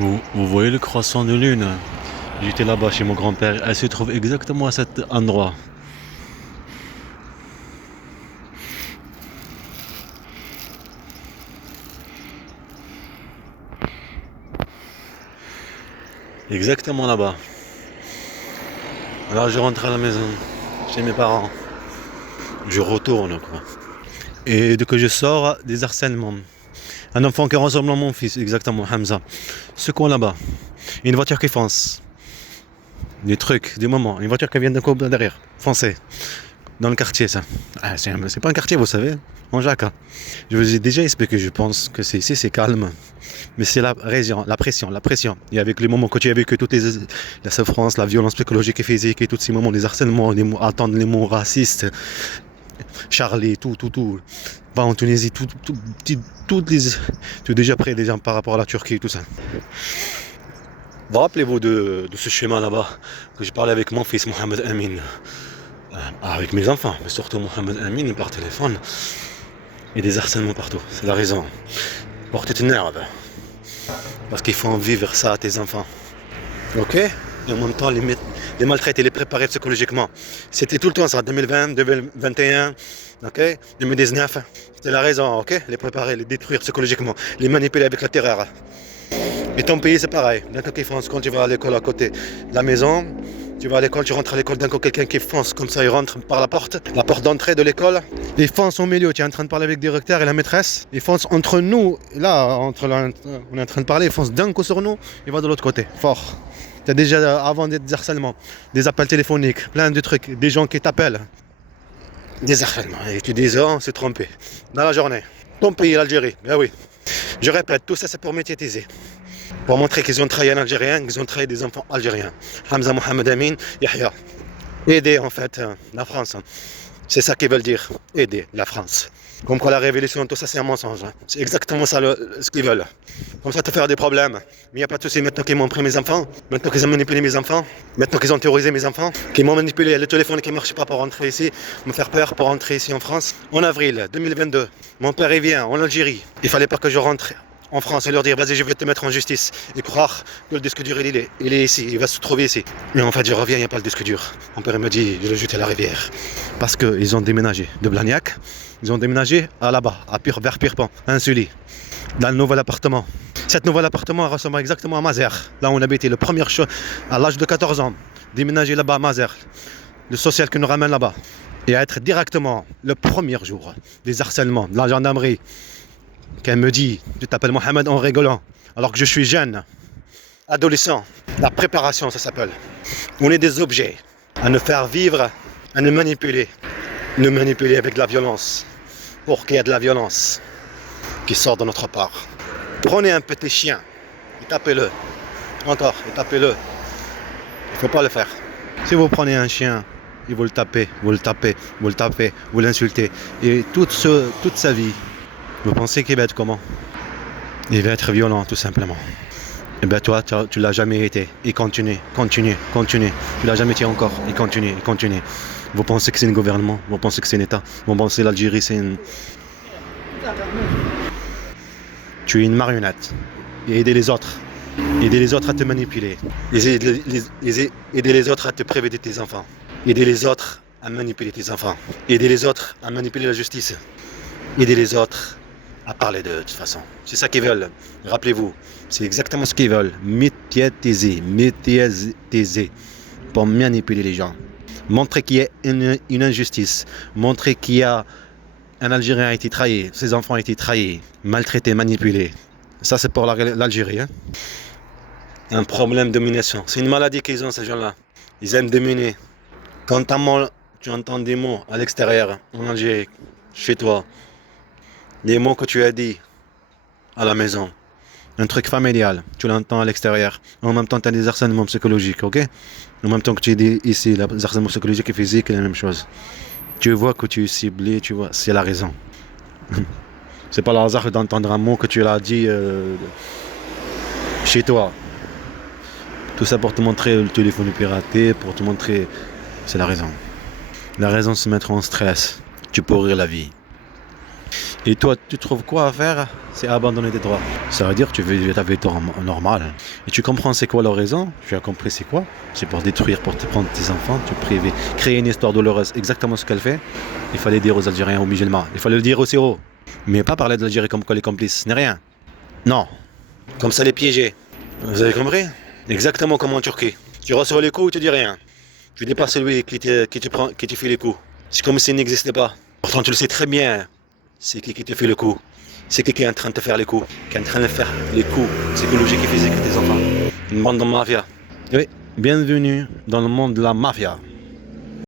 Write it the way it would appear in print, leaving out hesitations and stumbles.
Vous voyez le croissant de lune? J'étais là-bas chez mon grand-père. Elle se trouve exactement à cet endroit. Exactement là-bas. Alors je rentre à la maison, chez mes parents. Je retourne, quoi. Et dès que je sors, des harcèlements. Un enfant qui ressemble à mon fils, exactement, Hamza. Ce coin là-bas. Une voiture qui fonce. Des trucs, des moments. Une voiture qui vient de coupe derrière. Foncé. Dans le quartier, ça. Ah, c'est pas un quartier, vous savez. En Jacques. Je vous ai déjà expliqué, je pense que c'est ici, c'est calme. Mais c'est la pression, la pression. Et avec les moments que tu as vécu, toutes la souffrance, la violence psychologique et physique, et tous ces moments, les harcèlements, attendre les mots racistes, Charlie, tout. Va en Tunisie, toutes les. Tu es déjà prêt déjà par rapport à la Turquie, tout ça. Vous rappelez-vous de ce schéma là-bas que j'ai parlé avec mon fils Mohamed Amin, avec mes enfants, mais surtout Mohamed Amin par téléphone, et des harcèlements partout. C'est la raison. Portez tes nerfs, parce qu'il faut en vivre ça à tes enfants. Ok? Et en même temps, les maltraités, les préparer psychologiquement. C'était tout le temps ça, 2020, 2021, ok? 2019. C'était la raison, ok? Les préparer, les détruire psychologiquement, les manipuler avec la terreur. Et ton pays, c'est pareil. D'un coup, qui fonce quand tu vas à l'école à côté de la maison, tu vas à l'école, tu rentres à l'école, d'un coup, quelqu'un qui fonce comme ça, il rentre par la porte d'entrée de l'école. Il fonce au milieu, tu es en train de parler avec le directeur et la maîtresse. Il fonce entre nous, là, on est en train de parler, il fonce d'un coup sur nous, il va de l'autre côté, fort. Tu as déjà, avant des harcèlements, des appels téléphoniques, plein de trucs, des gens qui t'appellent. Des harcèlements. Et tu dis, oh, on s'est trompé. Dans la journée. Ton pays, l'Algérie, ben oui. Je répète, tout ça, c'est pour médiatiser. Pour montrer qu'ils ont trahi un Algérien, qu'ils ont trahi des enfants algériens. Hamza Mohamed Amin, Yahya. Aider en fait la France. C'est ça qu'ils veulent dire. Aider la France. Comme quoi la révolution, tout ça c'est un mensonge. C'est exactement ça ce qu'ils veulent. Comme ça te faire des problèmes. Mais il n'y a pas de souci maintenant qu'ils m'ont pris mes enfants, maintenant qu'ils ont manipulé mes enfants, maintenant qu'ils ont terrorisé mes enfants, qu'ils m'ont manipulé le téléphone qui ne marche pas pour rentrer ici, me faire peur pour rentrer ici en France. En avril 2022, mon père il vient en Algérie. Il fallait pas que je rentre en France et leur dire vas-y je vais te mettre en justice et croire que le disque dur il est ici, il va se trouver ici. Mais en fait je reviens, il n'y a pas le disque dur. Mon père me dit de le jeter à la rivière. Parce qu'ils ont déménagé de Blagnac, ils ont déménagé à là-bas, vers Pierrepont, à Sully, dans le nouvel appartement. Cet nouvel appartement ressemble exactement à Mazères, là où on habitait le premier choix à l'âge de 14 ans. Déménager là-bas à Mazères, le social qui nous ramène là-bas. Et à être directement le premier jour des harcèlements de la gendarmerie. Qu'elle me dit, tu t'appelles Mohamed en rigolant, alors que je suis jeune, adolescent. La préparation, ça s'appelle. On est des objets à nous faire vivre, à nous manipuler avec de la violence, pour qu'il y ait de la violence qui sort de notre part. Prenez un petit chien et tapez-le, encore, et tapez-le. Il ne faut pas le faire. Si vous prenez un chien et vous le tapez, vous l'insultez, et toute sa vie, vous pensez qu'il va être comment? Il va être violent, tout simplement. Et bien toi, tu l'as jamais été. Et continue. Tu l'as jamais été encore. Et continue. Vous pensez que c'est un gouvernement? Vous pensez que c'est un État? Vous pensez que l'Algérie, c'est une... Tu es une marionnette. Et aider les autres. Aider les autres à te manipuler. Aider les autres à te priver de tes enfants. Aider les autres à manipuler tes enfants. Aider les autres à manipuler la justice. Aider les autres à parler de toute façon. C'est ça qu'ils veulent. Rappelez-vous, c'est exactement ce qu'ils veulent. Médiatiser. Pour manipuler les gens. Montrer qu'il y a une injustice. Montrer qu'il y a un Algérien a été trahi. Ses enfants ont été trahis, maltraités, manipulés. Ça, c'est pour l'Algérie. Hein. Un problème de domination. C'est une maladie qu'ils ont, ces gens-là. Ils aiment dominer. Quand tu entends des mots à l'extérieur, en Algérie, chez toi, les mots que tu as dit à la maison, un truc familial, tu l'entends à l'extérieur. En même temps, tu as des harcèlements psychologiques, ok? En même temps que tu dis ici, les harcèlements psychologiques et physiques, c'est la même chose. Tu vois que tu es ciblé, tu vois, c'est la raison. C'est pas le hasard d'entendre un mot que tu l'as dit chez toi. Tout ça pour te montrer le téléphone piraté, pour te montrer... C'est la raison. La raison, c'est se mettre en stress. Tu pourris la vie. Et toi, tu trouves quoi à faire? C'est abandonner tes droits. Ça veut dire que tu veux ta vie normale. Et tu comprends c'est quoi leur raison? Tu as compris c'est quoi? C'est pour détruire, pour te prendre tes enfants, te priver, créer une histoire douloureuse. Exactement ce qu'elle fait. Il fallait dire aux Algériens, aux musulmans. Il fallait le dire aux héros. Mais pas parler de l'Algérie comme quoi les complices. Ce n'est rien. Non. Comme ça les piéger. Vous avez compris? Exactement comme en Turquie. Tu reçois les coups, tu dis rien. Tu n'es pas celui qui te fait les coups. C'est comme s'il n'existait pas. Pourtant, tu le sais très bien. C'est qui te fait le coup. C'est qui est en train de te faire les coups. Qui est en train de faire les coups psychologiques et physiques à tes enfants. Une bande de mafia. Oui, bienvenue dans le monde de la mafia.